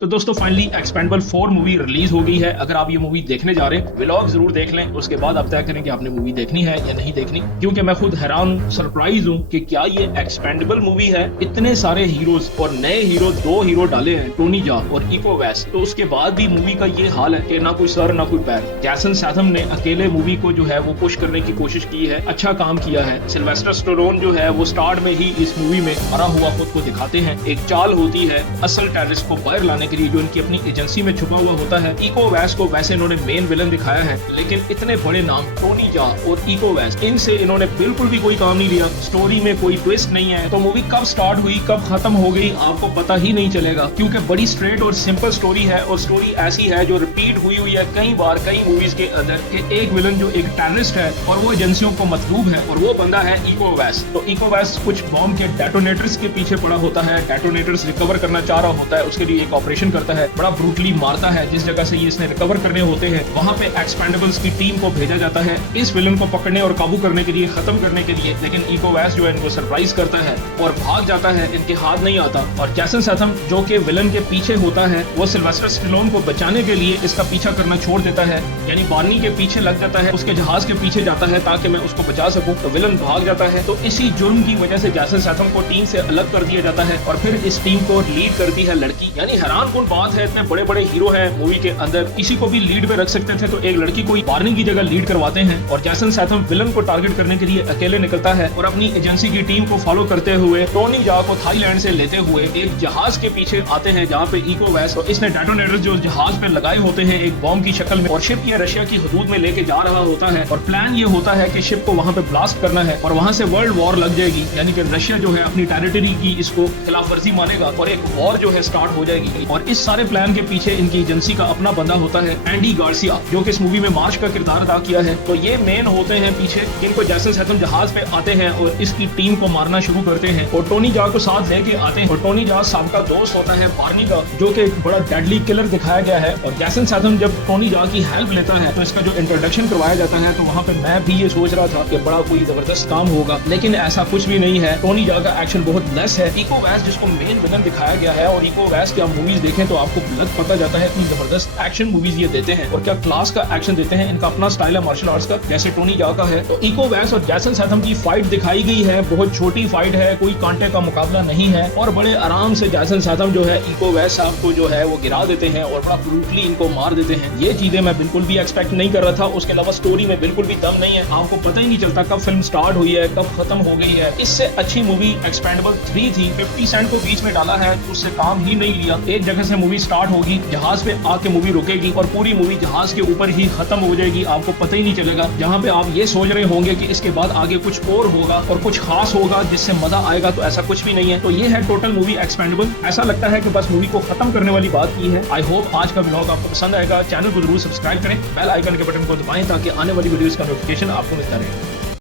तो दोस्तों finally expendable 4 movie release हो गई है। अगर आप ये मूवी देखने जा रहे हैं, व्लॉग जरूर देख लें, उसके बाद आप तय करें कि आपने मूवी देखनी है या नहीं देखनी। क्योंकि मैं खुद हैरान सरप्राइज हूँ कि क्या ये एक्सपेंडेबल मूवी है। इतने सारे हीरोज और नए हीरो, 2 हीरो डाले हैं, टोनी जा और इको वैस, तो उसके बाद भी मूवी का ये हाल है कि ना कोई सर ना कोई पैर। जैसन स्टैथम ने अकेले मूवी को जो है वो पुश करने की कोशिश की है, अच्छा काम किया है। सिल्वेस्टर स्टैलोन जो है वो स्टार्ट में ही इस मूवी में मरा हुआ खुद को दिखाते हैं। एक चाल होती है असल टेररिस्ट को बाहर लाने के लिए जो इनकी अपनी एजेंसी में छुपा हुआ होता है। इको वैस को वैसे इन्होंने मेन विलन दिखाया है, लेकिन इतने बड़े नाम टोनी जा और इको वैस, इनसे इन्होंने बिल्कुल भी कोई काम नहीं लिया। स्टोरी में कोई ट्विस्ट नहीं है, तो मूवी कब स्टार्ट हुई कब खत्म हो गई आपको पता ही नहीं चलेगा, क्योंकि बड़ी स्ट्रेट और सिंपल स्टोरी है। और स्टोरी ऐसी है जो रिपीट हुई हुई है कई बार कई मूवीज के अंदर, कि एक विलन जो एक टेररिस्ट है और वो एजेंसियों को मतलूब है, और वो बंदा है इको वैस। तो इको वैस कुछ बॉम्ब के डेटोनेटर्स के पीछे पड़ा होता है, डेटोनेटर्स रिकवर करना चाह रहा होता है, उसके लिए एक ऑपरेशन करता है, बड़ा ब्रूटली मारता है। जिस जगह से ये इसने रिकवर करने होते हैं वहां पे एक्सपेंडेबल्स की टीम को भेजा जाता है इस विलन को पकड़ने और काबू करने के लिए, खत्म करने के लिए। लेकिन इको वैस जो है इनको सरप्राइज करता है और भाग जाता है, इनके हाथ नहीं आता। और जैसन स्टैथम जो कि विलन के पीछे होता है, वो सिल्वेस्टर स्टैलोन को बचाने के लिए इसका पीछा करना छोड़ देता है, यानी बार्नी के पीछे लग जाता है, उसके जहाज के पीछे जाता है ताकि मैं उसको बचा सकूं। तो विलन भाग जाता है, तो इसी जुर्म की वजह से जैसन स्टैथम को टीम से अलग कर दिया जाता है और फिर इस टीम को लीड करती है लड़की। यानी हैरान कुन बात है, इतने बड़े बड़े हीरो हैं मूवी के अंदर, किसी को भी लीड पे रख सकते थे, तो एक लड़की को बार्नी की जगह लीड करवाते हैं। और जैसन स्टैथम विलन को टारगेट करने के लिए अकेले निकलता है और अपनी एजेंसी की टीम को फॉलो करते हुए टोनी जा को थाईलैंड से लेते हुए एक जहाज के पीछे आते हैं जहाँ पे इको वैस और इसने डेटोनेटर्स जो जहाज पे लगाए होते हैं एक बॉम्ब की शक्ल में, और शिप ये रशिया की हदूद में लेके जा रहा होता है। और प्लान ये होता है कि शिप को वहाँ पे ब्लास्ट करना है और वहाँ से वर्ल्ड वॉर लग जाएगी, यानी कि रशिया जो है अपनी टेरिटरी की इसको खिलाफ वर्जी मानेगा और एक वॉर जो है स्टार्ट हो जाएगी। और इस सारे प्लान के पीछे इनकी एजेंसी का अपना बंदा होता है एंडी गार्सिया, जो कि इस मूवी में मार्च का किरदार अदा किया है। तो ये मेन होते हैं पीछे, इनको जैसन स्टैथम जहाज पे आते हैं और इसकी टीम को मारना शुरू करते हैं और टोनी जा को साथ लेके आते हैं। और टोनी जा सबका दोस्त होता है बार्नी का, जो कि एक बड़ा डेडली किलर दिखाया गया है। और जैसन स्टैथम जब टोनी जा की हेल्प लेता है तो इसका जो इंट्रोडक्शन करवाया जाता है, तो वहाँ पे मैं भी ये सोच रहा था कि बड़ा कोई जबरदस्त काम होगा, लेकिन ऐसा कुछ भी नहीं है। टोनी जा का एक्शन बहुत लेस है। इको वैस जिसको मेन विलन दिखाया गया है, और इको वैस की आप मूवीज देखें तो आपको लग पता जाता है इतनी जबरदस्त एक्शन मूवीज ये देते हैं और क्या क्लास का एक्शन देते हैं। इनका अपना स्टाइल है मार्शल आर्ट्स का, जैसे टोनी जा का है। तो इको वैस और जैसन स्टैथम की फाइट दिखाई गई है, बहुत छोटी फाइट है, कोई कांटे का मुकाबला नहीं है, और बड़े आराम से जैसन स्टैथम जो है इको वैस साहब को जो है वो गिरा देते हैं और बड़ा ब्रूटली इनको मार देते हैं। ये चीजें मैं बिल्कुल भी एक्सपेक्ट नहीं कर रहा था। उसके अलावा स्टोरी में बिल्कुल भी दम नहीं है, आपको पता ही नहीं चलता कब फिल्म स्टार्ट हुई है कब खत्म हो गई है। इससे अच्छी मूवी एक्सपेंडेबल 3 थी, 50 सेंट को बीच में डाला है, उससे काम ही नहीं लिया। एक जगह से मूवी स्टार्ट होगी, जहाज पे आके मूवी रुकेगी और पूरी मूवी जहाज के ऊपर ही खत्म हो जाएगी, आपको पता ही नहीं चलेगा। जहाँ पे आप ये सोच रहे होंगे कि इसके बाद आगे कुछ और होगा और कुछ खास होगा जिससे मजा आएगा, तो ऐसा कुछ भी नहीं है। तो ये है टोटल मूवी एक्सपेंडेबल। ऐसा लगता है कि बस मूवी को खत्म करने वाली बात की है। आई होप आज का व्लॉग आपको पसंद आएगा। चैनल को जरूर सब्सक्राइब करें, बेल आइकन के बटन को दबाएं ताकि आने वाली वीडियोस का नोटिफिकेशन आपको मिलता रहे।